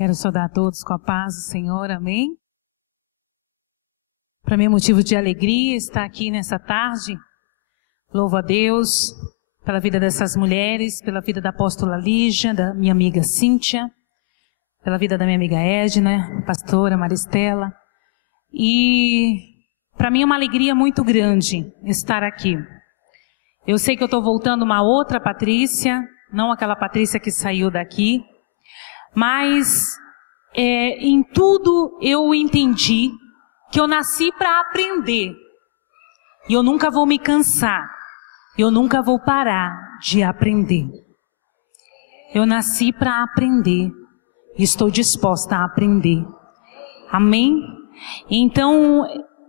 Quero saudar a todos com a paz do Senhor, amém? Para mim é motivo de alegria estar aqui nessa tarde. Louvo a Deus pela vida dessas mulheres, pela vida da apóstola Lígia, da minha amiga Cíntia, pela vida da minha amiga Edna, pastora Maristela. E para mim é uma alegria muito grande estar aqui. Eu sei que eu estou voltando uma outra Patrícia, não aquela Patrícia que saiu daqui, mas em tudo eu entendi que eu nasci para aprender. E eu nunca vou me cansar, eu nunca vou parar de aprender. Eu nasci para aprender e estou disposta a aprender. Amém? Então,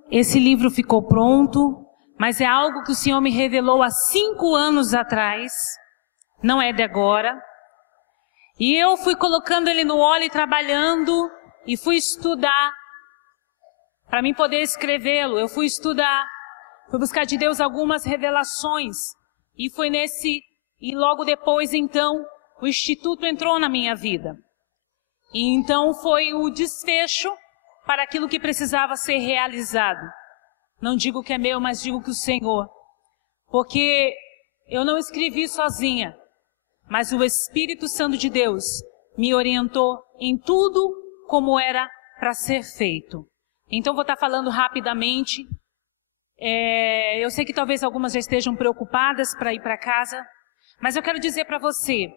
esse livro ficou pronto, mas é algo que o Senhor me revelou há 5 anos atrás, não é de agora. E eu fui colocando ele no óleo e trabalhando, e fui estudar, para mim poder escrevê-lo. Eu fui estudar, fui buscar de Deus algumas revelações, e logo depois, então, o Instituto entrou na minha vida. E então foi o desfecho para aquilo que precisava ser realizado. Não digo que é meu, mas digo que o Senhor. Porque eu não escrevi sozinha, mas o Espírito Santo de Deus me orientou em tudo como era para ser feito. Então vou estar falando rapidamente. Eu sei que talvez algumas já estejam preocupadas para ir para casa, mas eu quero dizer para você,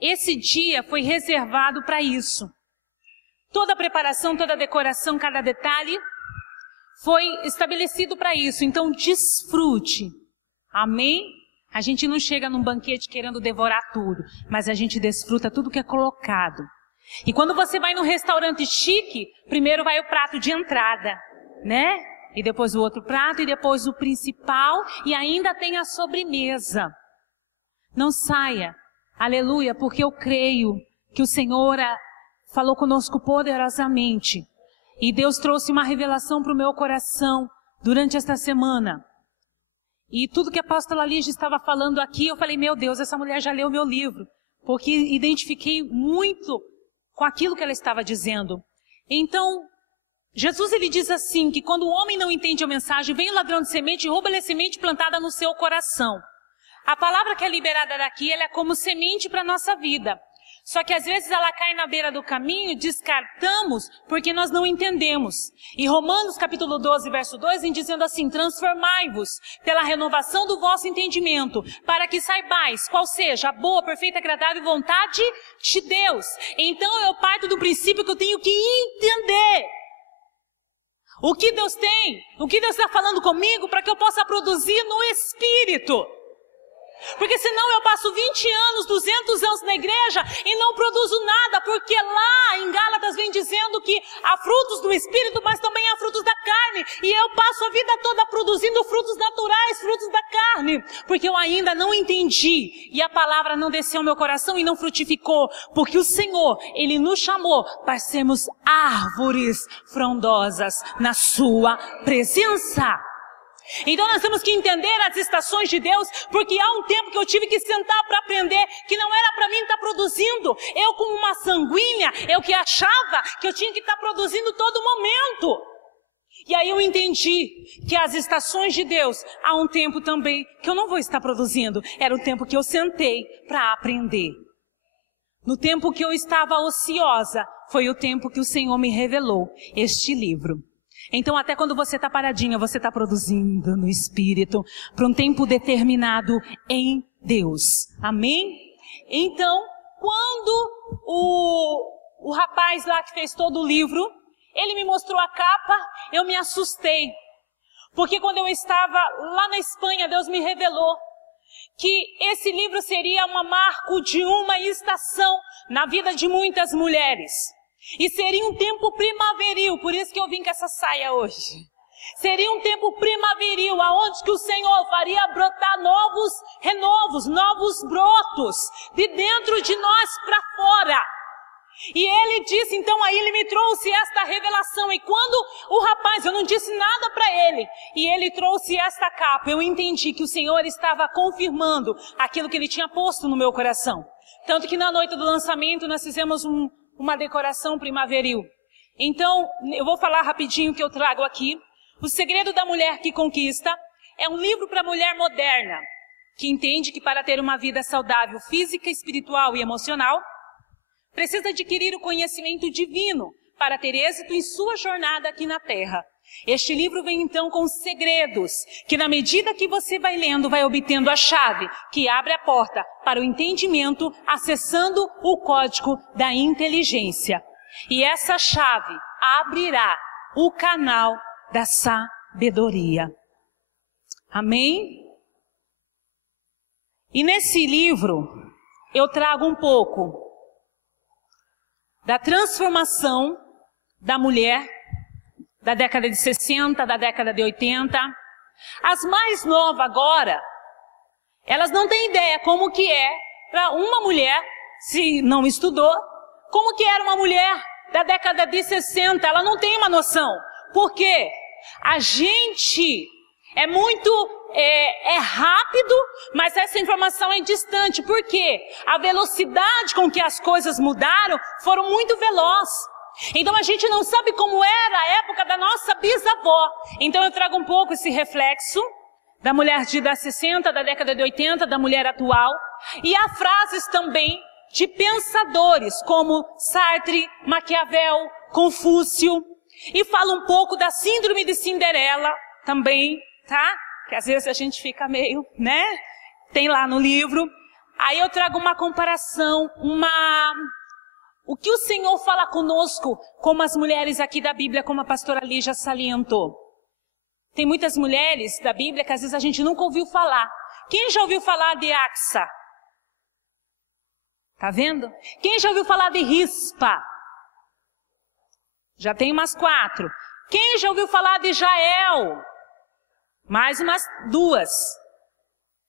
esse dia foi reservado para isso. Toda a preparação, toda a decoração, cada detalhe foi estabelecido para isso. Então desfrute. Amém? A gente não chega num banquete querendo devorar tudo, mas a gente desfruta tudo que é colocado. E quando você vai num restaurante chique, primeiro vai o prato de entrada, né? E depois o outro prato, e depois o principal, e ainda tem a sobremesa. Não saia, aleluia, porque eu creio que o Senhor falou conosco poderosamente. E Deus trouxe uma revelação para o meu coração durante esta semana. E tudo que a apóstola Lígia estava falando aqui, eu falei, meu Deus, essa mulher já leu meu livro. Porque identifiquei muito com aquilo que ela estava dizendo. Então, Jesus ele diz assim, que quando o homem não entende a mensagem, vem o ladrão de semente e rouba-lhe a semente plantada no seu coração. A palavra que é liberada daqui, ela é como semente para a nossa vida. Só que às vezes ela cai na beira do caminho, descartamos, porque nós não entendemos. E Romanos capítulo 12, verso 2, vem dizendo assim, transformai-vos pela renovação do vosso entendimento, para que saibais qual seja a boa, perfeita, agradável vontade de Deus. Então eu parto do princípio que eu tenho que entender o que Deus tem, o que Deus está falando comigo, para que eu possa produzir no Espírito. Porque senão eu passo 20 anos, 200 anos na igreja e não produzo nada, porque lá em Gálatas vem dizendo que há frutos do Espírito, mas também há frutos da carne. E eu passo a vida toda produzindo frutos naturais, frutos da carne, porque eu ainda não entendi. E a palavra não desceu ao meu coração e não frutificou, porque o Senhor, Ele nos chamou para sermos árvores frondosas na sua presença. Então nós temos que entender as estações de Deus, porque há um tempo que eu tive que sentar para aprender que não era para mim estar produzindo. Eu como uma sanguínea, eu que achava que eu tinha que estar produzindo todo momento. E aí eu entendi que as estações de Deus, há um tempo também que eu não vou estar produzindo. Era o tempo que eu sentei para aprender. No tempo que eu estava ociosa, foi o tempo que o Senhor me revelou este livro. Então até quando você está paradinha, você está produzindo no Espírito, para um tempo determinado em Deus. Amém? Então, quando o rapaz lá que fez todo o livro, ele me mostrou a capa, eu me assustei. Porque quando eu estava lá na Espanha, Deus me revelou que esse livro seria um marco de uma estação na vida de muitas mulheres. E seria um tempo primaveril, por isso que eu vim com essa saia hoje. Seria um tempo primaveril, aonde que o Senhor faria brotar novos renovos, novos brotos, de dentro de nós para fora. E ele disse, então aí ele me trouxe esta revelação. E quando o rapaz, eu não disse nada para ele, e ele trouxe esta capa, eu entendi que o Senhor estava confirmando aquilo que ele tinha posto no meu coração. Tanto que na noite do lançamento nós fizemos uma decoração primaveril. Então, eu vou falar rapidinho o que eu trago aqui. O Segredo da Mulher que Conquista é um livro para a mulher moderna, que entende que para ter uma vida saudável física, espiritual e emocional, precisa adquirir o conhecimento divino para ter êxito em sua jornada aqui na Terra. Este livro vem então com segredos, que na medida que você vai lendo, vai obtendo a chave, que abre a porta para o entendimento, acessando o código da inteligência. E essa chave abrirá o canal da sabedoria. Amém? E nesse livro, eu trago um pouco da transformação da mulher da década de 60, da década de 80. As mais novas agora, elas não têm ideia como que é para uma mulher, se não estudou, como que era uma mulher da década de 60. Ela não tem uma noção. Por quê? A gente é muito rápido, mas essa informação é distante. Por quê? A velocidade com que as coisas mudaram foram muito velozes. Então a gente não sabe como era a época da nossa bisavó. Então eu trago um pouco esse reflexo da mulher da 60, da década de 80, da mulher atual. E há frases também de pensadores como Sartre, Maquiavel, Confúcio. E fala um pouco da síndrome de Cinderela também, tá? Que às vezes a gente fica meio, né? Tem lá no livro. Aí eu trago uma comparação, o que o Senhor fala conosco, como as mulheres aqui da Bíblia, como a pastora Lígia salientou. Tem muitas mulheres da Bíblia que às vezes a gente nunca ouviu falar. Quem já ouviu falar de Axa? Tá vendo? Quem já ouviu falar de Rispa? Já tem umas 4. Quem já ouviu falar de Jael? Mais umas 2.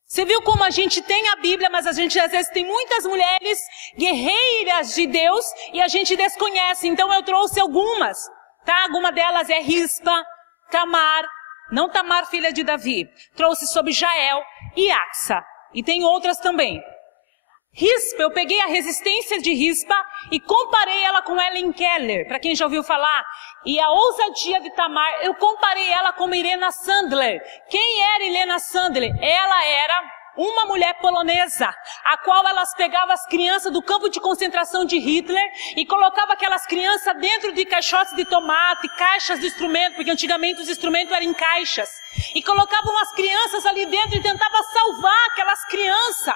Você viu como a gente tem a Bíblia, mas a gente às vezes tem muitas mulheres guerreiras de Deus e a gente desconhece. Então eu trouxe algumas, tá? Alguma delas é Rispa, Tamar, não Tamar, filha de Davi. Trouxe sobre Jael e Axa. E tem outras também. Rispa, eu peguei a resistência de Rispa e comparei ela com Helen Keller, para quem já ouviu falar. E a ousadia de Tamar, eu comparei ela com Irena Sandler. Quem era Irena Sandler? Ela era uma mulher polonesa, a qual elas pegavam as crianças do campo de concentração de Hitler e colocavam aquelas crianças dentro de caixotes de tomate, caixas de instrumento, porque antigamente os instrumentos eram em caixas. E colocavam as crianças ali dentro e tentavam salvar aquelas crianças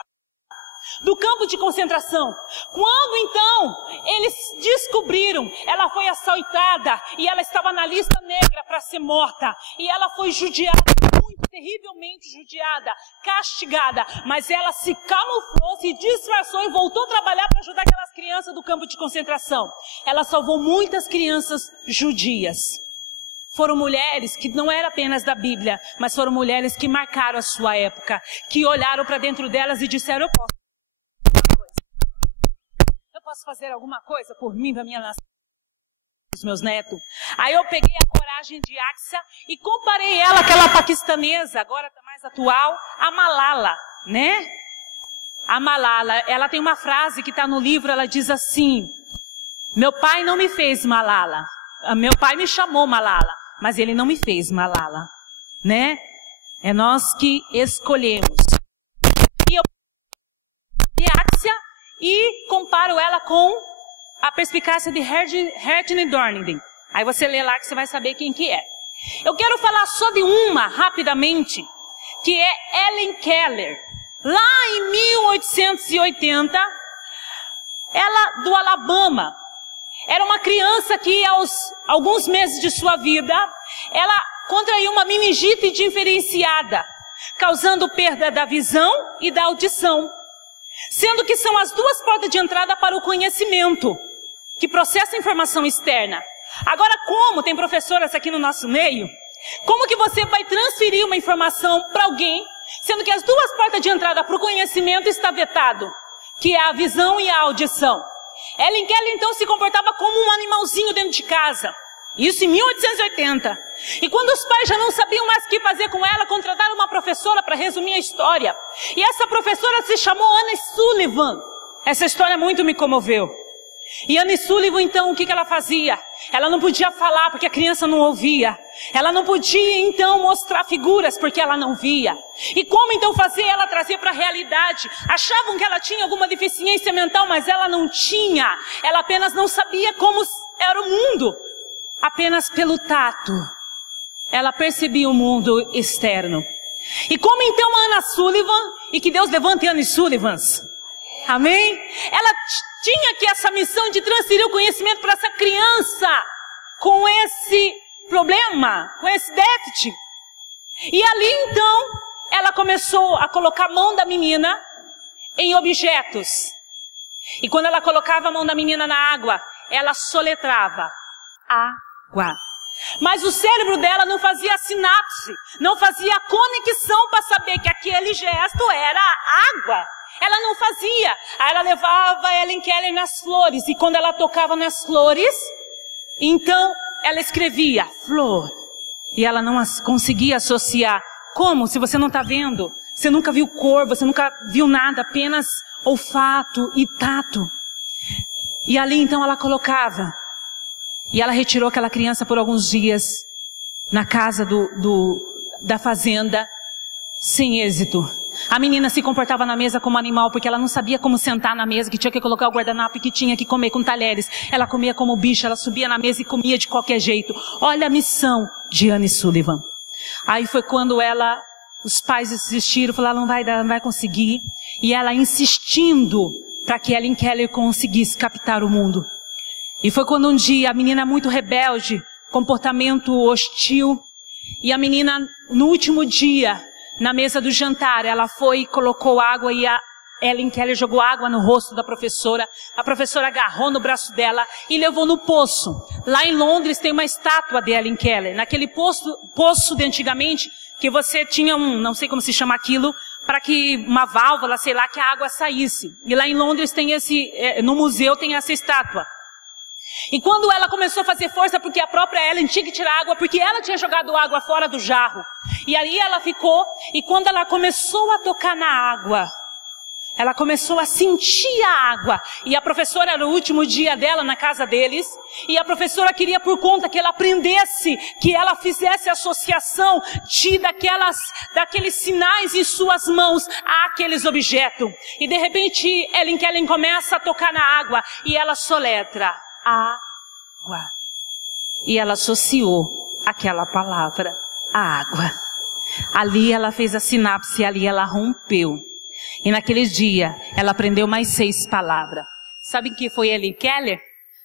do campo de concentração. Quando então eles descobriram, ela foi açoitada e ela estava na lista negra para ser morta. E ela foi judiada, muito terrivelmente judiada, castigada. Mas ela se camuflou, se disfarçou e voltou a trabalhar para ajudar aquelas crianças do campo de concentração. Ela salvou muitas crianças judias. Foram mulheres que não eram apenas da Bíblia, mas foram mulheres que marcaram a sua época, que olharam para dentro delas e disseram: eu posso fazer alguma coisa por mim, para minha nação, os meus netos. Aí eu peguei a coragem de Axa e comparei ela, aquela paquistanesa, agora está mais atual, a Malala, né? A Malala, ela tem uma frase que está no livro, ela diz assim: meu pai não me fez Malala, meu pai me chamou Malala, mas ele não me fez Malala, né? É nós que escolhemos. E eu peguei Axa e comparo ela com a perspicácia de Herdney Dorniden. Aí você lê lá que você vai saber quem que é. Eu quero falar só de uma, rapidamente, que é Helen Keller. Lá em 1880, ela do Alabama, era uma criança que aos alguns meses de sua vida, ela contraiu uma meningite diferenciada, causando perda da visão e da audição. Sendo que são as duas portas de entrada para o conhecimento, que processa a informação externa. Agora, como tem professoras aqui no nosso meio, como que você vai transferir uma informação para alguém, sendo que as duas portas de entrada para o conhecimento está vetado, que é a visão e a audição? Helen Keller, então, se comportava como um animalzinho dentro de casa. Isso em 1880. E quando os pais já não sabiam mais o que fazer com ela, contrataram uma professora para resumir a história. E essa professora se chamou Anna Sullivan. Essa história muito me comoveu. E Anne Sullivan, então, o que ela fazia? Ela não podia falar porque a criança não ouvia. Ela não podia, então, mostrar figuras porque ela não via. E como, então, fazer ela trazer para a realidade? Achavam que ela tinha alguma deficiência mental, mas ela não tinha. Ela apenas não sabia como era o mundo. Apenas pelo tato. Ela percebia o mundo externo. E como, então, a Anne Sullivan, e que Deus levante Anne Sullivans. Amém? Ela tinha que essa missão de transferir o conhecimento para essa criança com esse problema, com esse déficit. E ali então, ela começou a colocar a mão da menina em objetos. E quando ela colocava a mão da menina na água, ela soletrava água. Mas o cérebro dela não fazia sinapse, não fazia conexão para saber que aquele gesto era água. Ela não fazia. Aí ela levava a Helen Keller nas flores. E quando ela tocava nas flores, então ela escrevia flor. E ela não conseguia associar. Como? Se você não está vendo. Você nunca viu cor, você nunca viu nada. Apenas olfato e tato. E ali então ela colocava. E ela retirou aquela criança por alguns dias na casa da fazenda, sem êxito. A menina se comportava na mesa como animal, porque ela não sabia como sentar na mesa, que tinha que colocar o guardanapo e que tinha que comer com talheres. Ela comia como bicho, ela subia na mesa e comia de qualquer jeito. Olha a missão de Anne Sullivan. Aí foi quando os pais desistiram, falaram, não vai dar, não vai conseguir. E ela insistindo para que Helen Keller conseguisse captar o mundo. E foi quando um dia a menina muito rebelde, comportamento hostil, e a menina no último dia, na mesa do jantar, ela foi e colocou água e a Helen Keller jogou água no rosto da professora. A professora agarrou no braço dela e levou no poço. Lá em Londres tem uma estátua de Helen Keller. Naquele poço de antigamente, que você tinha não sei como se chama aquilo, para que uma válvula, sei lá, que a água saísse. E lá em Londres tem no museu tem essa estátua. E quando ela começou a fazer força, porque a própria Helen tinha que tirar água, porque ela tinha jogado água fora do jarro. E ali ela ficou, e quando ela começou a tocar na água, ela começou a sentir a água. E a professora, era o último dia dela na casa deles, e a professora queria por conta que ela aprendesse, que ela fizesse associação daqueles sinais em suas mãos àqueles objetos. E de repente, Helen Keller começa a tocar na água, e ela soletra. Água. E ela associou aquela palavra, água. Ali ela fez a sinapse, ali ela rompeu. E naquele dia, ela aprendeu mais 6 palavras. Sabe o que foi Helen Keller?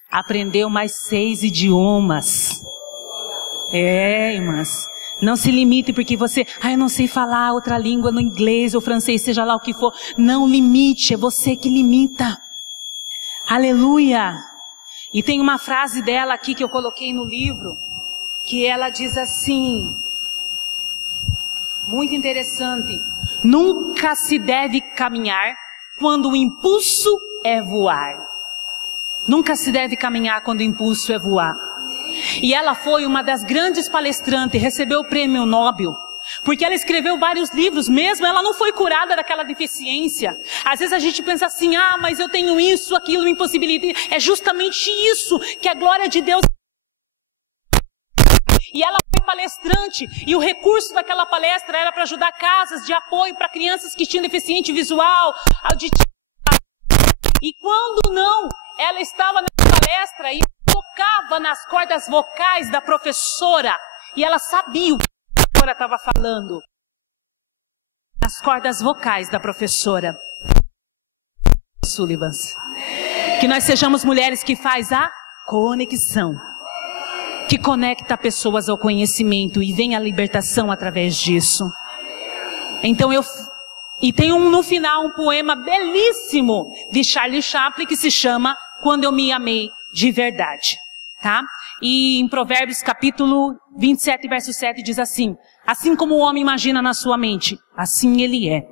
Aprendeu mais 6 idiomas. Irmãs. Não se limite porque você, eu não sei falar outra língua, no inglês ou francês, seja lá o que for. Não limite, é você que limita. Aleluia. E tem uma frase dela aqui que eu coloquei no livro, que ela diz assim, muito interessante. Nunca se deve caminhar quando o impulso é voar. Nunca se deve caminhar quando o impulso é voar. E ela foi uma das grandes palestrantes, recebeu o prêmio Nobel. Porque ela escreveu vários livros, mesmo ela não foi curada daquela deficiência. Às vezes a gente pensa assim, mas eu tenho isso, aquilo, me impossibilita. É justamente isso que a glória de Deus... E ela foi palestrante, e o recurso daquela palestra era para ajudar casas de apoio para crianças que tinham deficiente visual, auditivo. E quando não, ela estava nessa palestra e tocava nas cordas vocais da professora, e ela sabia o que a professora estava falando. Nas cordas vocais da professora Sullivan. Que nós sejamos mulheres que faz a conexão, que conecta pessoas ao conhecimento e vem a libertação através disso. Então e tem no final um poema belíssimo de Charlie Chaplin que se chama Quando Eu Me Amei de Verdade, tá? E em Provérbios capítulo 27, verso 7 diz assim: assim como o homem imagina na sua mente, assim ele é.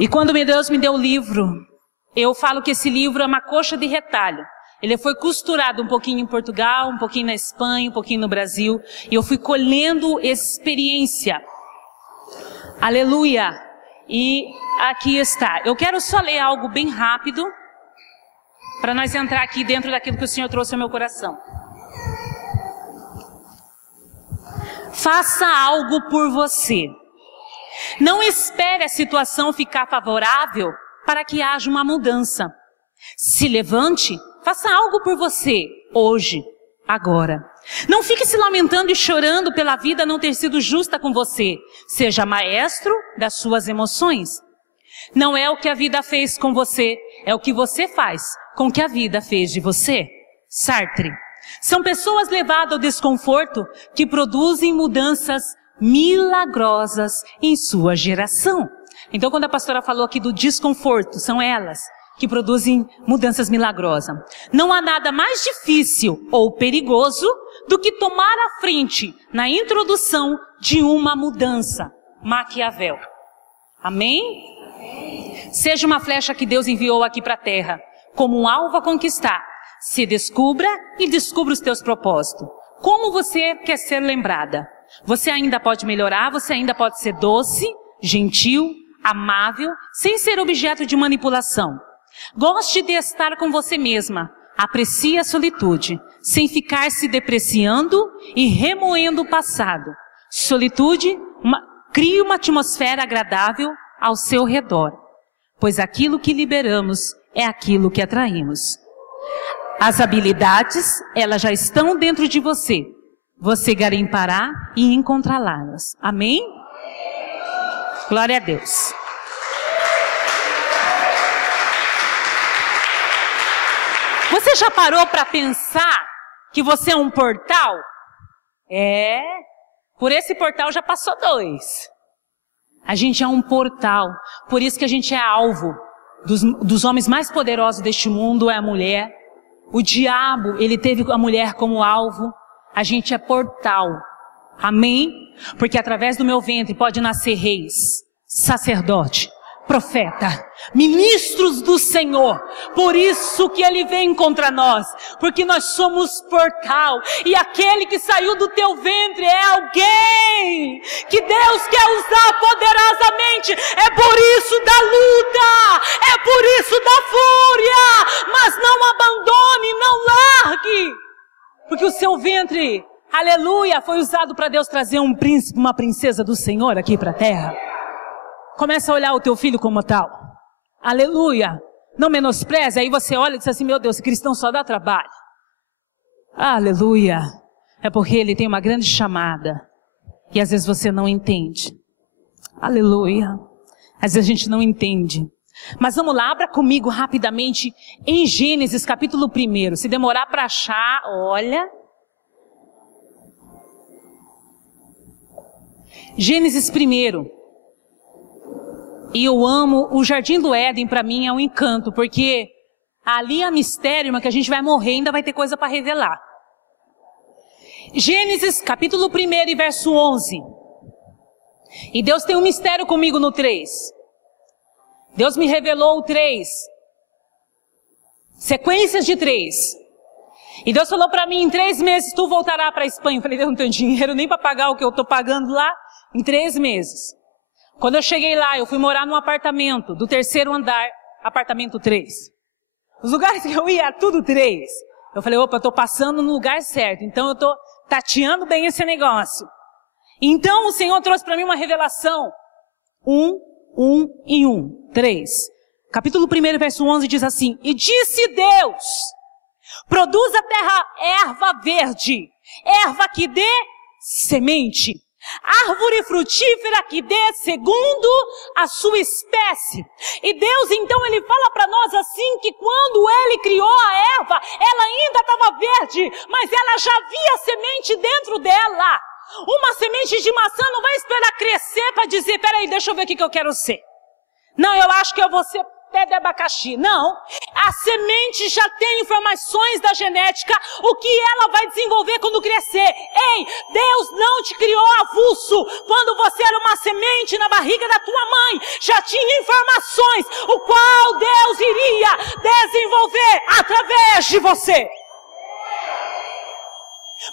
E quando Deus me deu o livro, eu falo que esse livro é uma coxa de retalho. Ele foi costurado um pouquinho em Portugal, um pouquinho na Espanha, um pouquinho no Brasil. E eu fui colhendo experiência. Aleluia! E aqui está. Eu quero só ler algo bem rápido. para nós entrar aqui dentro daquilo que o Senhor trouxe ao meu coração. Faça algo por você. Não espere a situação ficar favorável para que haja uma mudança. Se levante, faça algo por você, hoje, agora. Não fique se lamentando e chorando pela vida não ter sido justa com você. Seja maestro das suas emoções. Não é o que a vida fez com você, é o que você faz com o que a vida fez de você. Sartre. São pessoas levadas ao desconforto que produzem mudanças milagrosas em sua geração. Então, quando a pastora falou aqui do desconforto, são elas que produzem mudanças milagrosas. Não há nada mais difícil ou perigoso do que tomar a frente na introdução de uma mudança. Maquiavel. Amém? Seja uma flecha que Deus enviou aqui para a terra, como um alvo a conquistar. Se descubra e descubra os teus propósitos. Como você quer ser lembrada? Você ainda pode melhorar, você ainda pode ser doce, gentil, amável, sem ser objeto de manipulação. Goste de estar com você mesma. Aprecie a solitude, sem ficar se depreciando e remoendo o passado. Solitude, crie uma atmosfera agradável ao seu redor, pois aquilo que liberamos é aquilo que atraímos. As habilidades, elas já estão dentro de você. Você garimpará e encontrá-las. Amém? Glória a Deus. Você já parou para pensar que você é um portal? Por esse portal já passou 2. A gente é um portal. Por isso que a gente é alvo dos homens mais poderosos deste mundo, é a mulher. O diabo, ele teve a mulher como alvo. A gente é portal. Amém? Porque através do meu ventre pode nascer reis, sacerdote, profeta, ministros do Senhor. Por isso que ele vem contra nós, porque nós somos portal, e aquele que saiu do teu ventre é alguém que Deus quer usar poderosamente. É por isso da luta, é por isso da fúria, mas não abandone, não largue, porque o seu ventre, aleluia, foi usado para Deus trazer um príncipe, uma princesa do Senhor aqui para a terra. Começa a olhar o teu filho como tal. Aleluia. Não menospreze. Aí você olha e diz assim, meu Deus, esse cristão só dá trabalho. Aleluia. É porque ele tem uma grande chamada. E às vezes você não entende. Aleluia. Às vezes a gente não entende. Mas vamos lá, abra comigo rapidamente em Gênesis capítulo 1. Se demorar para achar, olha. Gênesis 1. E eu amo o Jardim do Éden, para mim é um encanto, porque ali há mistério, mas que a gente vai morrer, ainda vai ter coisa para revelar. Gênesis capítulo 1 e verso 11. E Deus tem um mistério comigo no 3. Deus me revelou o 3. Sequências de 3. E Deus falou para mim, em 3 meses tu voltará para a Espanha. Eu falei, eu não tenho dinheiro nem para pagar o que eu estou pagando lá. Em 3 meses. Quando eu cheguei lá, eu fui morar num apartamento do 3º andar, apartamento 3. Os lugares que eu ia, tudo 3. Eu falei, opa, eu estou passando no lugar certo, então eu estou tateando bem esse negócio. Então o Senhor trouxe para mim uma revelação. 3. Capítulo 1, verso 11 diz assim, e disse Deus, produz a terra erva verde, erva que dê semente. Árvore frutífera que dê segundo a sua espécie. E Deus então ele fala para nós assim, que quando ele criou a erva, ela ainda estava verde, mas ela já havia semente dentro dela. Uma semente de maçã não vai esperar crescer para dizer, peraí, deixa eu ver o que eu quero ser. Não, eu acho que eu vou ser pé de abacaxi. Não, a semente já tem informações da genética, o que ela vai desenvolver quando crescer. Ei, Deus não te criou avulso. Quando você era uma semente na barriga da tua mãe, já tinha informações, o qual Deus iria desenvolver através de você.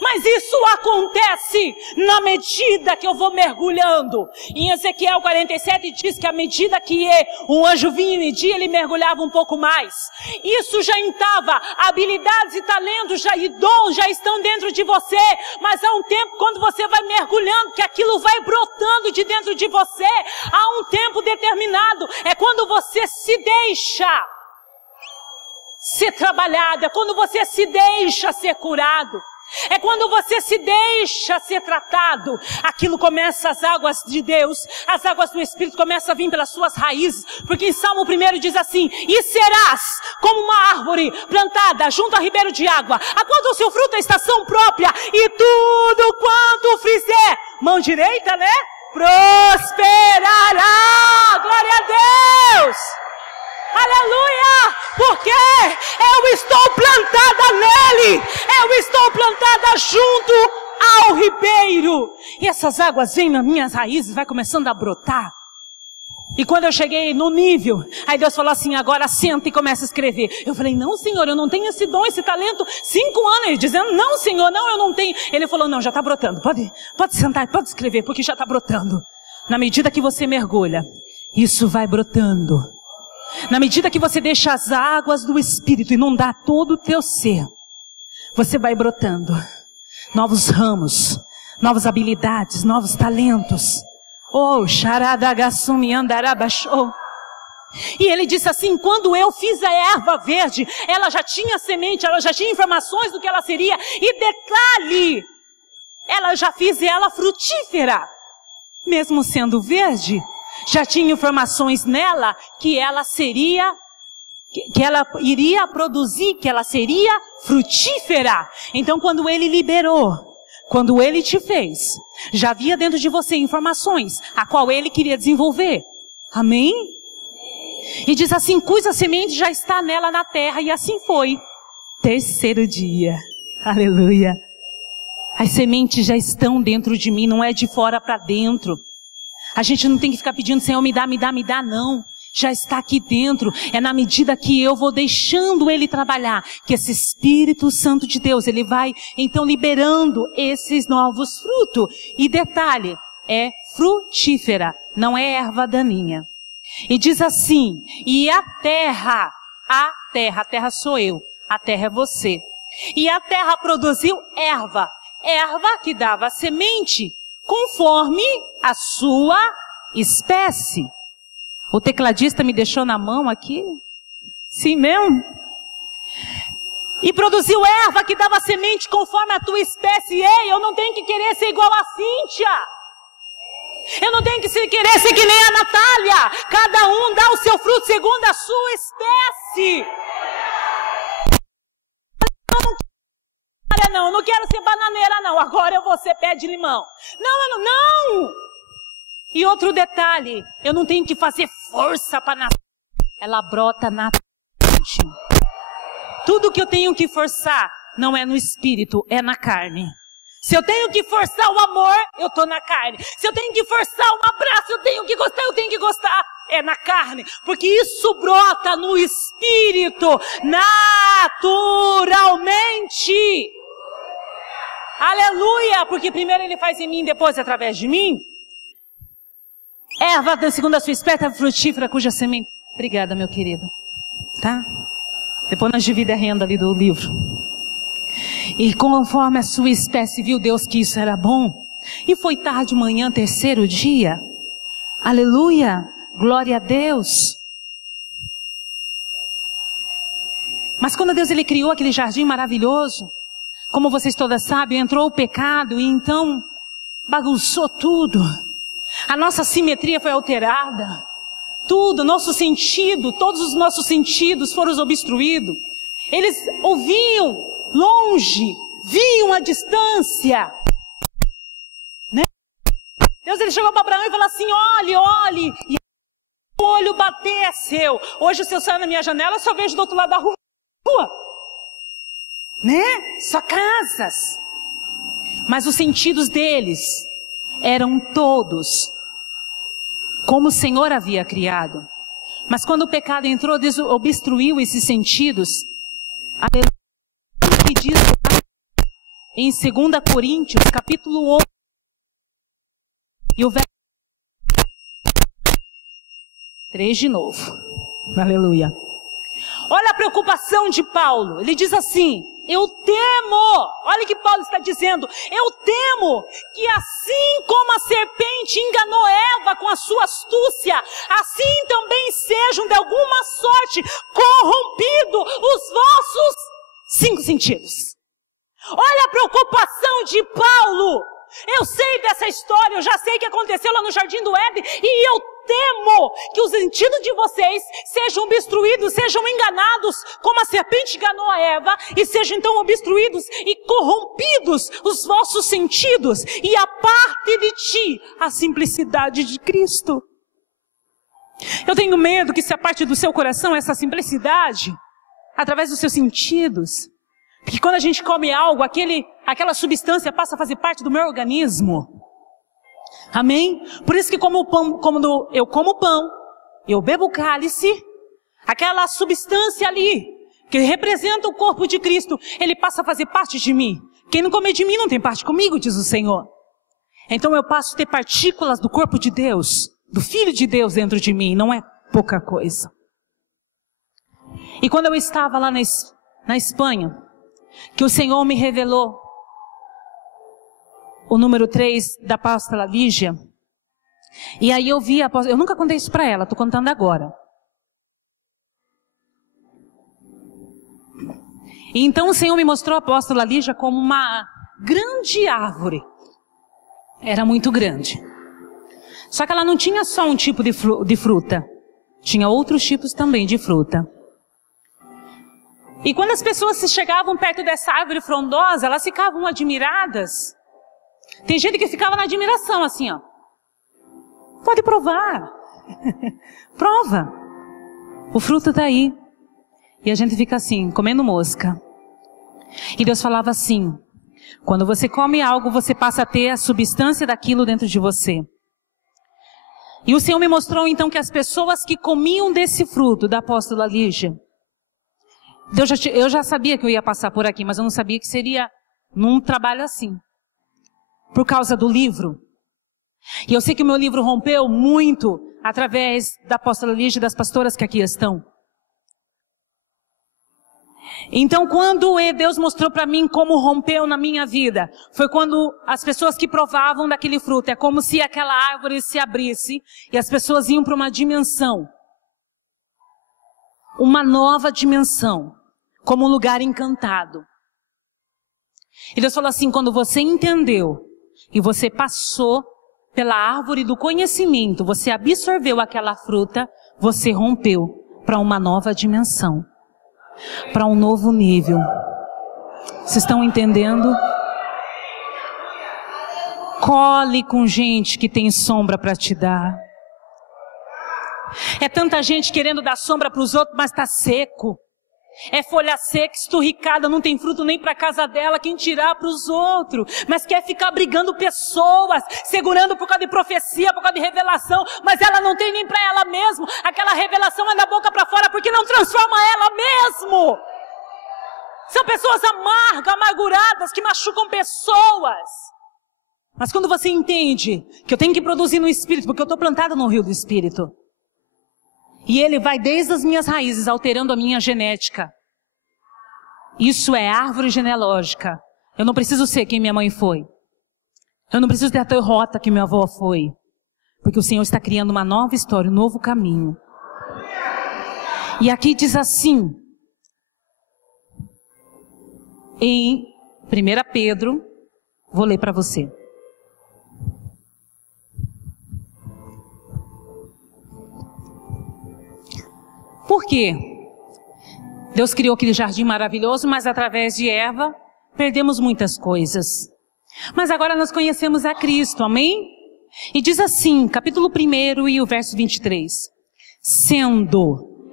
Mas isso acontece na medida que eu vou mergulhando. Em Ezequiel 47 diz que à medida que um anjo vinha e media, ele mergulhava um pouco mais. Isso já estava, habilidades e talentos e dons já estão dentro de você. Mas há um tempo quando você vai mergulhando, que aquilo vai brotando de dentro de você. Há um tempo determinado, é quando você se deixa ser trabalhado, é quando você se deixa ser curado, é quando você se deixa ser tratado. Aquilo começa, as águas de Deus, as águas do Espírito começam a vir pelas suas raízes, porque em Salmo 1 diz assim: e serás como uma árvore plantada junto a ribeiro de água, a qual o seu fruto é estação própria, e tudo quanto fizer, mão direita, né? Prosperará. Glória a Deus. Aleluia! Porque eu estou plantada nele, eu estou plantada junto ao ribeiro, e essas águas vêm nas minhas raízes, vai começando a brotar. E quando eu cheguei no nível, aí Deus falou assim: agora senta e começa a escrever. Eu falei: não, Senhor, eu não tenho esse dom, esse talento. 5 anos, ele dizendo: não, Senhor, não, eu não tenho. Ele falou: não, já está brotando, pode sentar, pode escrever, porque já está brotando. Na medida que você mergulha, isso vai brotando. Na medida que você deixa as águas do Espírito inundar todo o teu ser, você vai brotando novos ramos, novas habilidades, novos talentos. Oh, xaradagassumi andarabachou. E ele disse assim: quando eu fiz a erva verde, ela já tinha semente, ela já tinha informações do que ela seria. E detalhe, ela já fiz ela frutífera. Mesmo sendo verde, já tinha informações nela que ela seria, que ela iria produzir, que ela seria frutífera. Então quando ele liberou, quando ele te fez, já havia dentro de você informações a qual ele queria desenvolver. Amém? E diz assim: cuja semente já está nela na terra. E assim foi. 3º dia. Aleluia. As sementes já estão dentro de mim, não é de fora para dentro. A gente não tem que ficar pedindo: Senhor, me dá, não. Já está aqui dentro. É na medida que eu vou deixando ele trabalhar, que esse Espírito Santo de Deus, ele vai então liberando esses novos frutos. E detalhe, é frutífera, não é erva daninha. E diz assim: e a terra sou eu, a terra é você. E a terra produziu erva que dava semente, conforme a sua espécie. O tecladista me deixou na mão aqui. Sim mesmo? E produziu erva que dava semente conforme a tua espécie. Ei, eu não tenho que querer ser igual a Cíntia. Eu não tenho que querer ser que nem a Natália. Cada um dá o seu fruto segundo a sua espécie. Eu não quero ser bananeira, não. Agora eu vou ser pé de limão. Não. E outro detalhe, eu não tenho que fazer força para nascer. Ela brota naturalmente. Tudo que eu tenho que forçar não é no espírito, é na carne. Se eu tenho que forçar o amor, eu estou na carne. Se eu tenho que forçar um abraço, eu tenho que gostar. É na carne. Porque isso brota no espírito, naturalmente. Aleluia! Porque primeiro ele faz em mim, depois através de mim. Erva segundo a sua espécie frutífera, cuja semente... Obrigada, meu querido. Tá? Depois nós dividimos a renda ali do livro. E conforme a sua espécie, viu Deus que isso era bom. E foi tarde, manhã, 3º dia. Aleluia! Glória a Deus. Mas quando Deus ele criou aquele jardim maravilhoso, como vocês todas sabem, entrou o pecado e então bagunçou tudo. A nossa simetria foi alterada. Tudo, nosso sentido, todos os nossos sentidos foram obstruídos. Eles ouviam longe, viam a distância. Né? Deus ele chegou para Abraão e falou assim: olhe. E o olho bateceu. Hoje se eu saio na minha janela, eu só vejo do outro lado da rua. Né? Só casas. Mas os sentidos deles eram todos como o Senhor havia criado. Mas quando o pecado entrou, Deus obstruiu esses sentidos. Aleluia. Que diz em 2 Coríntios, capítulo 11, e o verso 3 de novo. Aleluia. Olha a preocupação de Paulo. Ele diz assim: eu temo, olha o que Paulo está dizendo, eu temo que assim como a serpente enganou Eva com a sua astúcia, assim também sejam de alguma sorte corrompidos os vossos 5 sentidos. Olha a preocupação de Paulo. Eu sei dessa história, eu já sei o que aconteceu lá no Jardim do Éden, e eu temo que os sentidos de vocês sejam obstruídos, sejam enganados, como a serpente enganou a Eva, e sejam então obstruídos e corrompidos os vossos sentidos, e aparte de ti a simplicidade de Cristo. Eu tenho medo que se aparte do seu coração essa simplicidade, através dos seus sentidos, porque quando a gente come algo, aquela substância passa a fazer parte do meu organismo. Amém? Por isso que quando eu como pão, eu bebo o cálice, aquela substância ali, que representa o corpo de Cristo, ele passa a fazer parte de mim. Quem não comer de mim não tem parte comigo, diz o Senhor. Então eu passo a ter partículas do corpo de Deus, do Filho de Deus dentro de mim, não é pouca coisa. E quando eu estava lá na Espanha, que o Senhor me revelou o número 3 da apóstola Lígia, e aí eu vi a apóstola, eu nunca contei isso para ela, estou contando agora. E então o Senhor me mostrou a apóstola Lígia como uma grande árvore. Era muito grande. Só que ela não tinha só um tipo de fruta, tinha outros tipos também de fruta. E quando as pessoas se chegavam perto dessa árvore frondosa, elas ficavam admiradas. Tem gente que ficava na admiração, assim, ó. Pode provar. Prova. O fruto está aí. E a gente fica assim, comendo mosca. E Deus falava assim: quando você come algo, você passa a ter a substância daquilo dentro de você. E o Senhor me mostrou então que as pessoas que comiam desse fruto da apóstola Lígia, eu já sabia que eu ia passar por aqui, mas eu não sabia que seria num trabalho assim. Por causa do livro. E eu sei que o meu livro rompeu muito através da apóstola Lígia e das pastoras que aqui estão. Então quando Deus mostrou para mim como rompeu na minha vida, foi quando as pessoas que provavam daquele fruto, é como se aquela árvore se abrisse e as pessoas iam para uma dimensão. Uma nova dimensão. Como um lugar encantado. E Deus falou assim: quando você entendeu e você passou pela árvore do conhecimento, você absorveu aquela fruta, você rompeu para uma nova dimensão, para um novo nível. Vocês estão entendendo? Cole com gente que tem sombra para te dar. É tanta gente querendo dar sombra para os outros, mas está seco. É folha seca, esturricada, não tem fruto nem para a casa dela, quem tirar para os outros. Mas quer ficar brigando pessoas, segurando por causa de profecia, por causa de revelação, mas ela não tem nem para ela mesma. Aquela revelação é da boca para fora porque não transforma ela mesmo. São pessoas amargas, amarguradas, que machucam pessoas. Mas quando você entende que eu tenho que produzir no Espírito, porque eu estou plantada no rio do Espírito, e ele vai desde as minhas raízes, alterando a minha genética. Isso é árvore genealógica. Eu não preciso ser quem minha mãe foi. Eu não preciso ter a derrota que minha avó foi. Porque o Senhor está criando uma nova história, um novo caminho. E aqui diz assim, em 1 Pedro, vou ler para você. Por quê? Deus criou aquele jardim maravilhoso, mas através de Eva, perdemos muitas coisas. Mas agora nós conhecemos a Cristo, amém? E diz assim, capítulo 1 e o verso 23. Sendo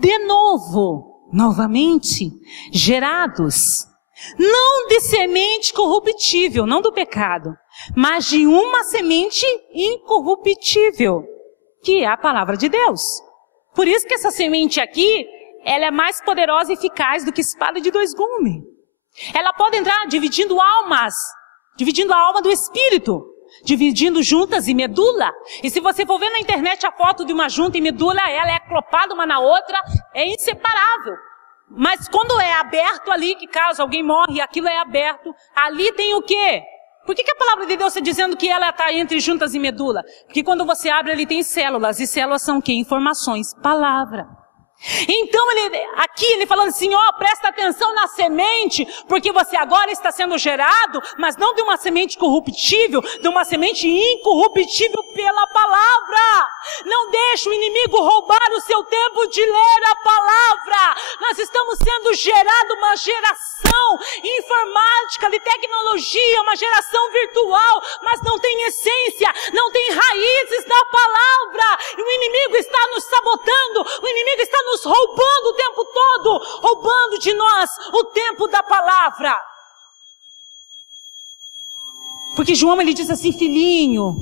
de novo, novamente, gerados, não de semente corruptível, não do pecado, mas de uma semente incorruptível, que é a palavra de Deus. Por isso que essa semente aqui, ela é mais poderosa e eficaz do que espada de 2 gumes. Ela pode entrar dividindo almas, dividindo a alma do espírito, dividindo juntas e medula. E se você for ver na internet a foto de uma junta e medula, ela é aclopada uma na outra, é inseparável. Mas quando é aberto ali, que caso alguém morre, aquilo é aberto, ali tem o quê? Por que a palavra de Deus está dizendo que ela está entre juntas e medula? Porque quando você abre, ali tem células, e células são o quê? Informações, palavra. Então, aqui ele falando assim, presta atenção na semente, porque você agora está sendo gerado, mas não de uma semente corruptível, de uma semente incorruptível pela palavra. Não deixe o inimigo roubar o seu tempo de ler a palavra. Nós estamos sendo gerado uma geração informática, de tecnologia, uma geração virtual, mas não tem essência, não tem raízes na palavra. E o inimigo está nos sabotando, o inimigo está nos roubando o tempo todo, roubando de nós o tempo da palavra. Porque João, ele diz assim, filhinho,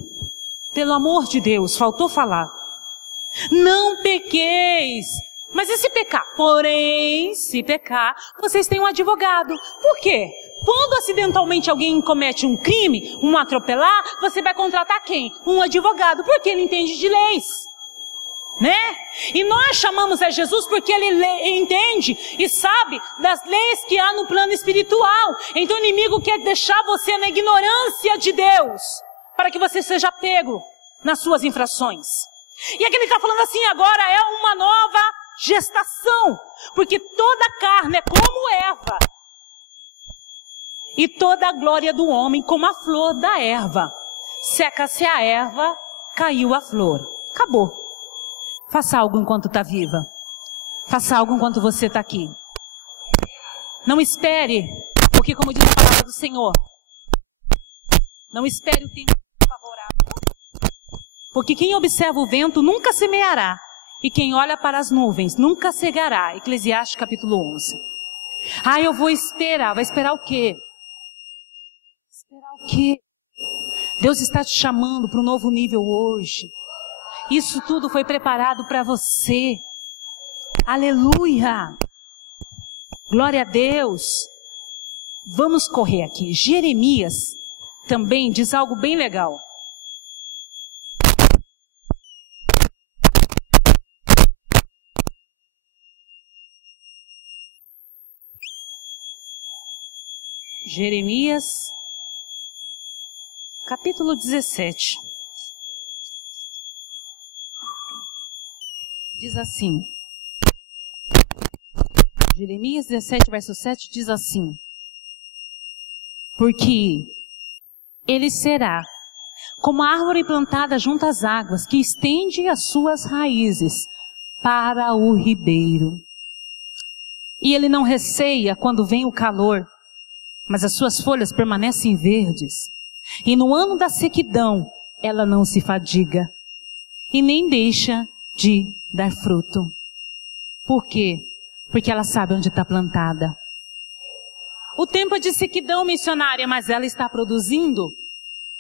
pelo amor de Deus, faltou falar, não pequeis. Mas e se pecar? Porém, se pecar, vocês têm um advogado. Por quê? Quando acidentalmente alguém comete um crime, um atropelar, você vai contratar quem? Um advogado, porque ele entende de leis. Né? E nós chamamos a Jesus porque ele entende e sabe das leis que há no plano espiritual. Então o inimigo quer deixar você na ignorância de Deus, para que você seja pego nas suas infrações. E aqui ele está falando assim, agora é uma nova gestação, porque toda carne é como erva, e toda a glória do homem como a flor da erva. Seca-se a erva, caiu a flor. Acabou. Faça algo enquanto está viva. Faça algo enquanto você está aqui. Não espere, porque como diz a palavra do Senhor, não espere o tempo favorável. Porque quem observa o vento nunca semeará, e quem olha para as nuvens nunca cegará. Eclesiastes capítulo 11. Eu vou esperar. Vai esperar o quê? Esperar o quê? Deus está te chamando para um novo nível hoje. Isso tudo foi preparado para você. Aleluia! Glória a Deus! Vamos correr aqui. Jeremias também diz algo bem legal. Jeremias, capítulo 17. Diz assim, Jeremias 17, verso 7, diz assim, porque ele será como a árvore plantada junto às águas, que estende as suas raízes para o ribeiro. E ele não receia quando vem o calor, mas as suas folhas permanecem verdes. E no ano da sequidão, ela não se fadiga, e nem deixa de dar fruto. Por quê? Porque ela sabe onde está plantada. O tempo é de sequidão, missionária, mas ela está produzindo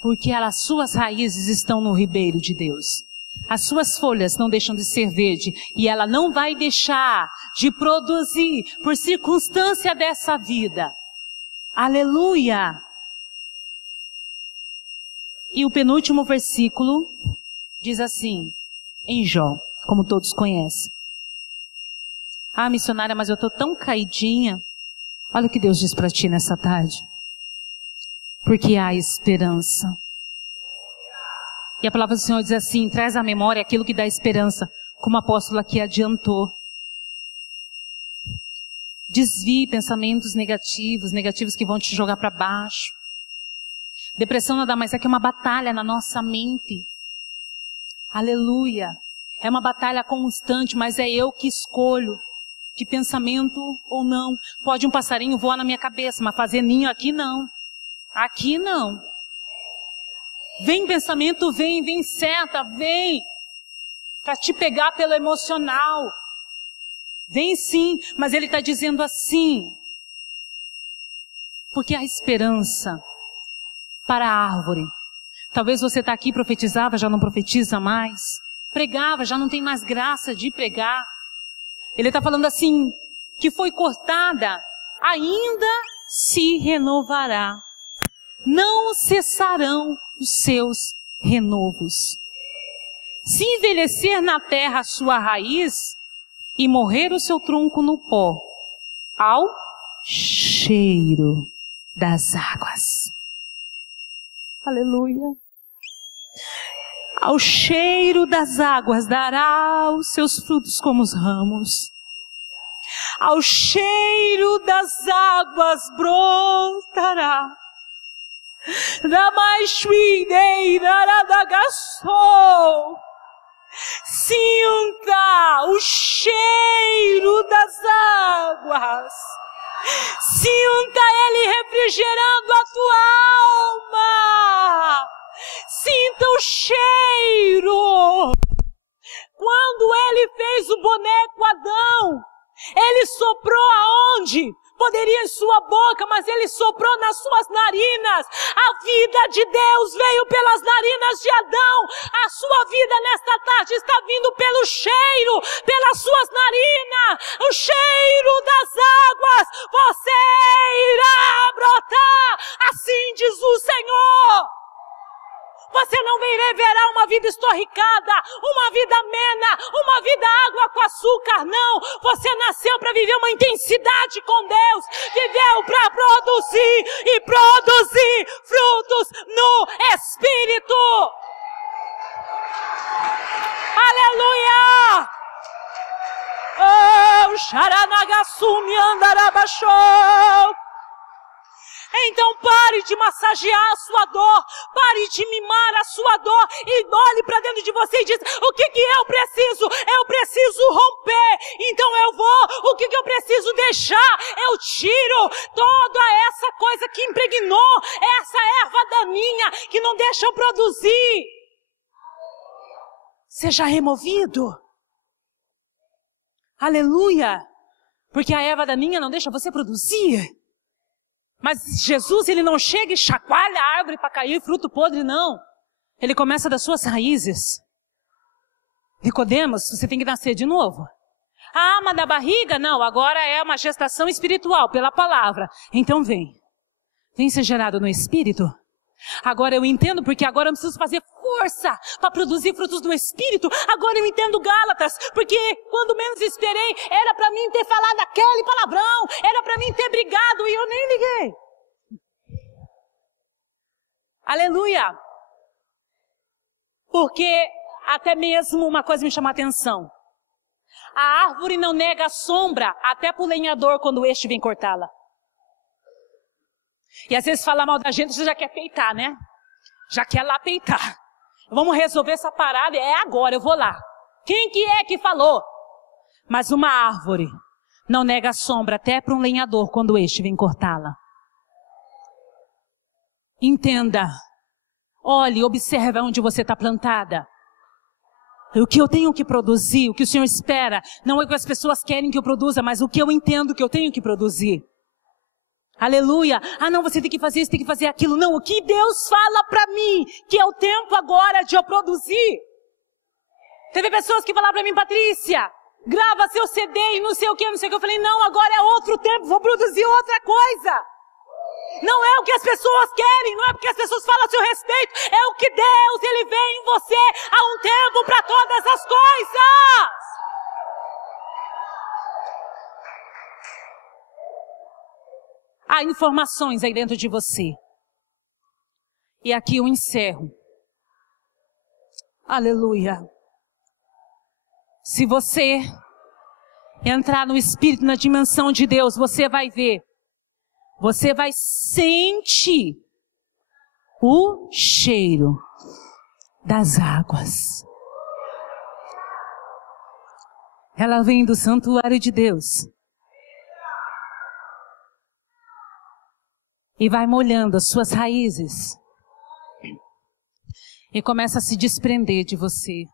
porque as suas raízes estão no ribeiro de Deus. As suas folhas não deixam de ser verde e ela não vai deixar de produzir por circunstância dessa vida. Aleluia! E o penúltimo versículo diz assim, em Jó, como todos conhecem. Missionária, mas eu estou tão caidinha. Olha o que Deus diz para ti nessa tarde. Porque há esperança. E a palavra do Senhor diz assim, traz à memória aquilo que dá esperança, como o apóstolo aqui adiantou. Desvie pensamentos negativos que vão te jogar para baixo. Depressão nada mais é que uma batalha na nossa mente. Aleluia. É uma batalha constante, mas é eu que escolho. Que pensamento ou não. Pode um passarinho voar na minha cabeça, mas fazer ninho aqui não. Aqui não. Vem pensamento, vem seta, vem. Para te pegar pelo emocional. Vem sim, mas ele está dizendo assim. Porque a esperança para a árvore. Talvez você está aqui, profetizava, já não profetiza mais. Pregava, já não tem mais graça de pregar. Ele está falando assim, que foi cortada ainda se renovará. Não cessarão os seus renovos. Se envelhecer na terra a sua raiz e morrer o seu tronco no pó, ao cheiro das águas. Aleluia. Ao cheiro das águas dará os seus frutos como os ramos. Ao cheiro das águas brotará. Sinta o cheiro das águas. Sinta ele refrigerando a tua alma. Sinta o cheiro. Quando ele fez o boneco Adão, ele soprou aonde? Poderia em sua boca, mas ele soprou nas suas narinas. A vida de Deus veio pelas narinas de Adão. A sua vida nesta tarde está vindo pelo cheiro, pelas suas narinas. O cheiro das águas. Você irá brotar. Assim diz o Senhor. Você não verá uma vida estorricada, uma vida amena, uma vida água com açúcar, não. Você nasceu para viver uma intensidade com Deus. Viveu para produzir e produzir frutos no Espírito. Aleluia! Oh, Xaranagasumi andarabachou. Então pare de massagear a sua dor, pare de mimar a sua dor e olhe para dentro de você e diz, o que eu preciso? Eu preciso romper, então eu vou, o que eu preciso deixar? Eu tiro toda essa coisa que impregnou, essa erva daninha que não deixa eu produzir. Seja removido. Aleluia! Porque a erva daninha não deixa você produzir. Mas Jesus, ele não chega e chacoalha a árvore para cair fruto podre, não. Ele começa das suas raízes. Nicodemos, você tem que nascer de novo. Ah, mas da barriga? Não, agora é uma gestação espiritual, pela palavra. Então vem. Vem ser gerado no Espírito. Agora eu entendo, porque agora eu não preciso fazer força para produzir frutos do Espírito. Agora eu entendo Gálatas, porque quando menos esperei, era para mim ter falado aquele palavrão, era para mim ter brigado e eu nem liguei. Aleluia! Porque até mesmo uma coisa me chama a atenção. A árvore não nega a sombra até para o lenhador quando este vem cortá-la. E às vezes fala mal da gente, você já quer peitar, né? Já quer lá peitar. Vamos resolver essa parada, é agora, eu vou lá. Quem que é que falou? Mas uma árvore não nega a sombra até para um lenhador quando este vem cortá-la. Entenda. Olhe, observe onde você está plantada. O que eu tenho que produzir, o que o Senhor espera, não é o que as pessoas querem que eu produza, mas o que eu entendo que eu tenho que produzir. Aleluia. Ah, não, você tem que fazer isso, tem que fazer aquilo. Não, o que Deus fala para mim, que é o tempo agora de eu produzir. Teve pessoas que falaram para mim, Patrícia, grava seu CD e não sei o que, não sei o que. Eu falei, não, agora é outro tempo, vou produzir outra coisa. Não é o que as pessoas querem, não é porque as pessoas falam a seu respeito, é o que Deus, Ele vê em você. Há um tempo para todas as coisas. Há informações aí dentro de você. E aqui eu encerro. Aleluia. Se você entrar no Espírito, na dimensão de Deus, você vai ver. Você vai sentir o cheiro das águas. Ela vem do santuário de Deus. E vai molhando as suas raízes. E começa a se desprender de você.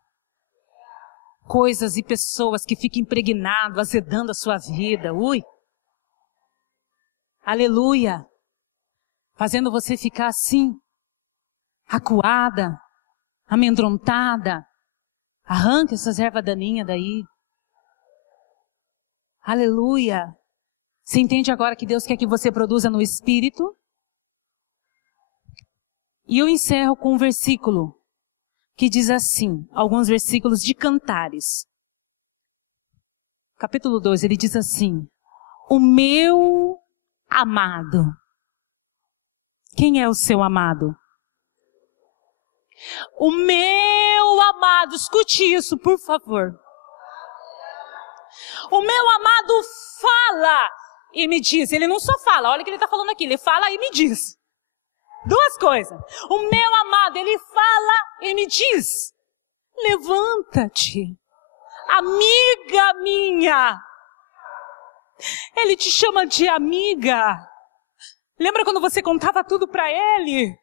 Coisas e pessoas que ficam impregnadas, azedando a sua vida. Ui. Aleluia. Fazendo você ficar assim, acuada, amedrontada. Arranca essas ervas daninhas daí. Aleluia. Você entende agora que Deus quer que você produza no Espírito? E eu encerro com um versículo que diz assim, alguns versículos de Cantares. Capítulo 2, ele diz assim: o meu amado. Quem é o seu amado? O meu amado, escute isso, por favor. O meu amado fala e me diz. Ele não só fala, olha o que ele está falando aqui, ele fala e me diz. Duas coisas. O meu amado, ele fala e me diz: levanta-te, amiga minha. Ele te chama de amiga. Lembra quando você contava tudo para ele?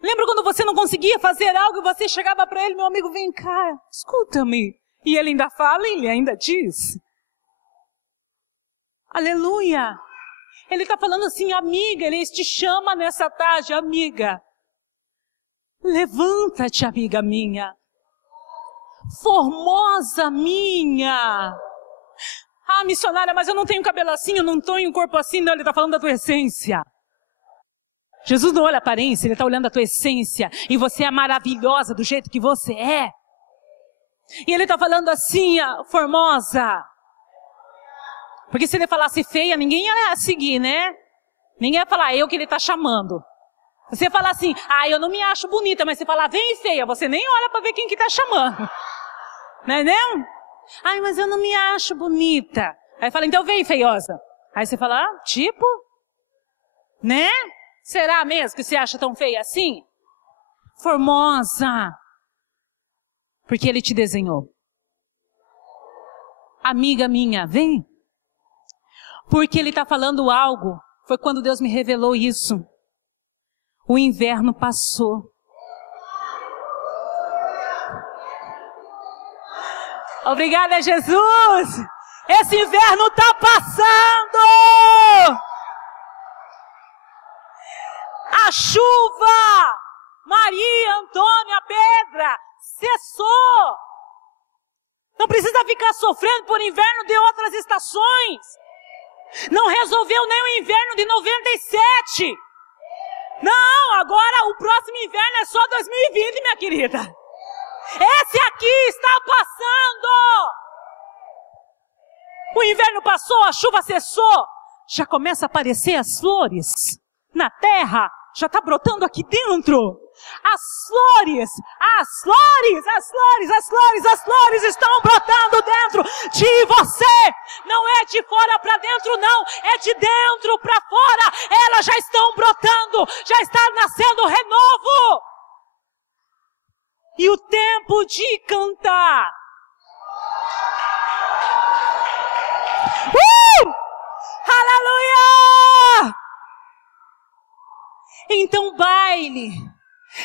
Lembra quando você não conseguia fazer algo e você chegava para ele: meu amigo, vem cá, escuta-me. E ele ainda fala e ele ainda diz. Aleluia. Ele está falando assim: amiga, ele te chama nessa tarde, amiga. Levanta-te, amiga minha. Formosa minha. Ah, missionária, mas eu não tenho cabelo assim, eu não tenho um corpo assim. Não, ele está falando da tua essência. Jesus não olha a aparência, ele está olhando a tua essência. E você é maravilhosa do jeito que você é. E ele está falando assim: formosa. Porque se ele falasse feia, ninguém ia seguir, né? Ninguém ia falar: eu que ele está chamando. Você falar assim: eu não me acho bonita, mas você falar: vem feia, você nem olha para ver quem que está chamando. Não é mesmo? Ai, mas eu não me acho bonita. Aí fala: então vem feiosa. Aí você fala: tipo? Né? Será mesmo que você acha tão feia assim? Formosa. Porque ele te desenhou. Amiga minha, vem. Porque ele está falando algo. Foi quando Deus me revelou isso. O inverno passou. Obrigada, Jesus. Esse inverno está passando. A chuva, Maria, Antônia, Pedra, cessou. Não precisa ficar sofrendo por inverno de outras estações. Não resolveu nem o inverno de 97. Não, agora o próximo inverno é só 2020, minha querida. Esse aqui está passando. O inverno passou, a chuva cessou. Já começa a aparecer as flores na terra. Já está brotando aqui dentro. As flores estão brotando dentro de você. Não é de fora para dentro, não. É de dentro para fora. Elas já estão brotando. Já está nascendo renovo. E o tempo de cantar. Aleluia!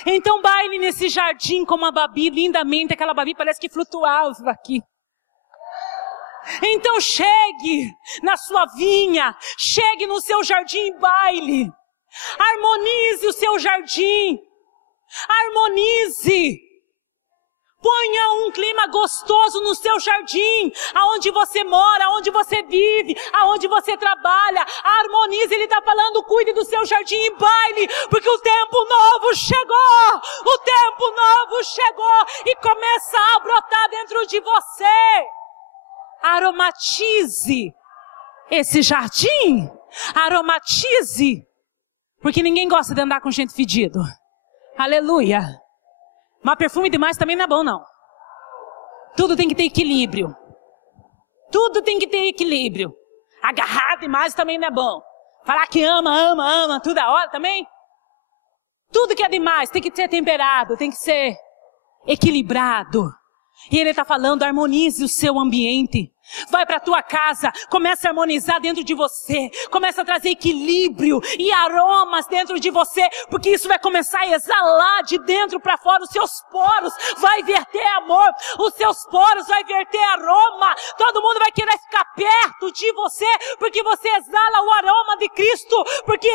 Então baile nesse jardim como a Babi, lindamente, aquela Babi parece que flutuava aqui. Então chegue na sua vinha, chegue no seu jardim e baile. Harmonize o seu jardim, harmonize. Ponha um clima gostoso no seu jardim, aonde você mora, aonde você vive, aonde você trabalha. Harmonize, ele está falando: cuide do seu jardim e baile, porque o tempo novo chegou. O tempo novo chegou e começa a brotar dentro de você. Aromatize esse jardim, aromatize, porque ninguém gosta de andar com gente fedido. Aleluia. Mas perfume demais também não é bom, não. Tudo tem que ter equilíbrio. Tudo tem que ter equilíbrio. Agarrar demais também não é bom. Falar que ama toda hora também. Tudo que é demais tem que ser temperado, tem que ser equilibrado. E ele está falando: harmonize o seu ambiente. Vai para a tua casa, começa a harmonizar dentro de você, começa a trazer equilíbrio e aromas dentro de você, porque isso vai começar a exalar de dentro para fora. Os seus poros vai verter amor, os seus poros vai verter aroma. Todo mundo vai querer ficar perto de você, porque você exala o aroma de Cristo, porque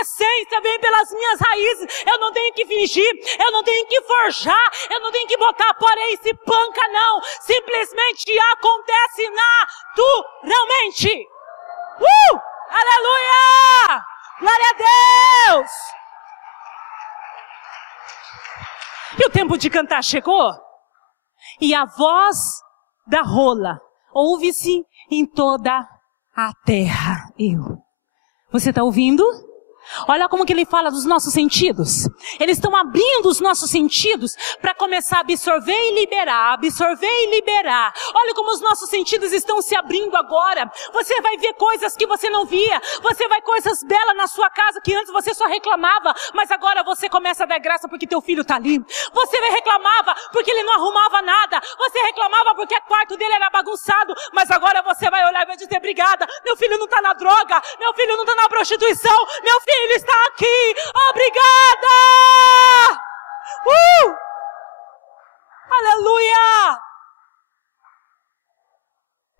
essência vem pelas minhas raízes. Eu não tenho que fingir, eu não tenho que forjar, eu não tenho que botar aparência e panca, não. Simplesmente acontece naturalmente. Aleluia! Glória a Deus! E o tempo de cantar chegou? E a voz da rola ouve-se em toda a terra. Você está ouvindo? Olha como que ele fala dos nossos sentidos. Eles estão abrindo os nossos sentidos para começar a absorver e liberar, absorver e liberar. Olha como os nossos sentidos estão se abrindo agora. Você vai ver coisas que você não via. Você vai coisas belas na sua casa que antes você só reclamava, mas agora você começa a dar graça porque teu filho está ali. Você reclamava porque ele não arrumava nada. Você reclamava porque o quarto dele era bagunçado, mas agora você vai olhar e vai dizer: obrigada, meu filho não está na droga, meu filho não está na prostituição, meu filho ele está aqui, obrigada! Aleluia!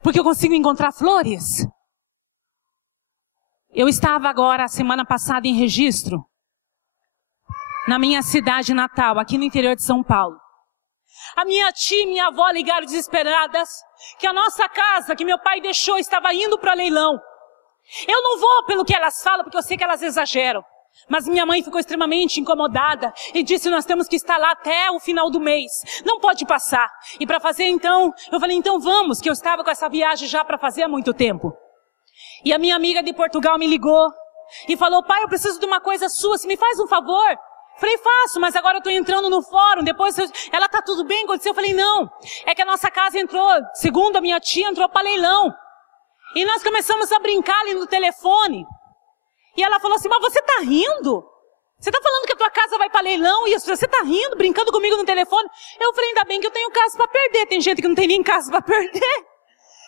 Porque eu consigo encontrar flores. Eu estava agora, semana passada, em Registro, na minha cidade natal, aqui no interior de São Paulo. A minha tia e minha avó ligaram desesperadas que a nossa casa, que meu pai deixou, estava indo para leilão. Eu não vou pelo que elas falam, porque eu sei que elas exageram. Mas minha mãe ficou extremamente incomodada e disse: nós temos que estar lá até o final do mês. Não pode passar. E para fazer então, eu falei: então vamos, que eu estava com essa viagem já para fazer há muito tempo. E a minha amiga de Portugal me ligou e falou: pai, eu preciso de uma coisa sua, você me faz um favor? Falei: faço, mas agora eu estou entrando no fórum, depois ela tá tudo bem, aconteceu? Eu falei: não, é que a nossa casa entrou, segundo a minha tia, entrou para leilão. E nós começamos a brincar ali no telefone. E ela falou assim: mas você tá rindo? Você tá falando que a tua casa vai para leilão e você tá rindo, brincando comigo no telefone? Eu falei: ainda bem que eu tenho casa para perder. Tem gente que não tem nem casa para perder.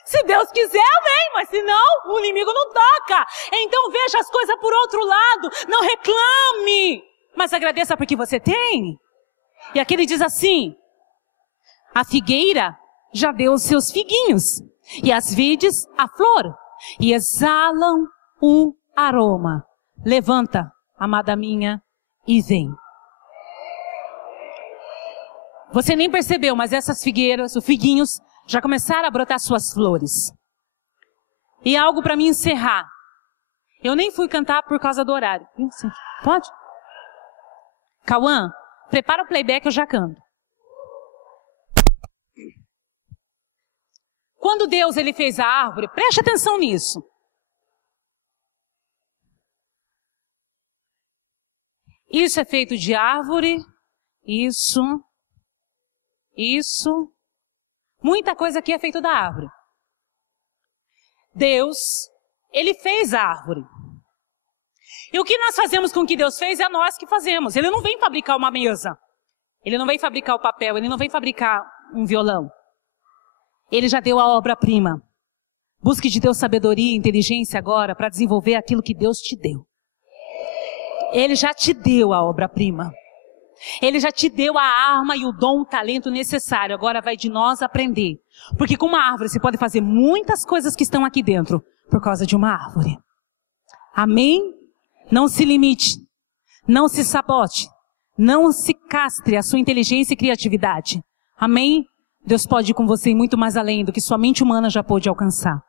Se Deus quiser, amém, mas se não, o inimigo não toca. Então veja as coisas por outro lado. Não reclame, mas agradeça porque você tem. E aqui ele diz assim: a figueira já deu os seus figuinhos, e as vides a flor, e exalam o aroma. Levanta, amada minha, e vem. Você nem percebeu, mas essas figueiras, os figuinhos, já começaram a brotar suas flores. E algo para me encerrar. Eu nem fui cantar por causa do horário. Pode? Cauã, prepara o playback, eu já canto. Quando Deus ele fez a árvore, preste atenção nisso. Isso é feito de árvore, isso. Muita coisa aqui é feito da árvore. Deus, ele fez a árvore. E o que nós fazemos com o que Deus fez é nós que fazemos. Ele não vem fabricar uma mesa. Ele não vem fabricar o papel, ele não vem fabricar um violão. Ele já deu a obra-prima. Busque de Deus sabedoria e inteligência agora para desenvolver aquilo que Deus te deu. Ele já te deu a obra-prima. Ele já te deu a arma e o dom, o talento necessário. Agora vai de nós aprender. Porque com uma árvore você pode fazer muitas coisas que estão aqui dentro por causa de uma árvore. Amém? Não se limite. Não se sabote. Não se castre a sua inteligência e criatividade. Amém? Deus pode ir com você muito mais além do que sua mente humana já pôde alcançar.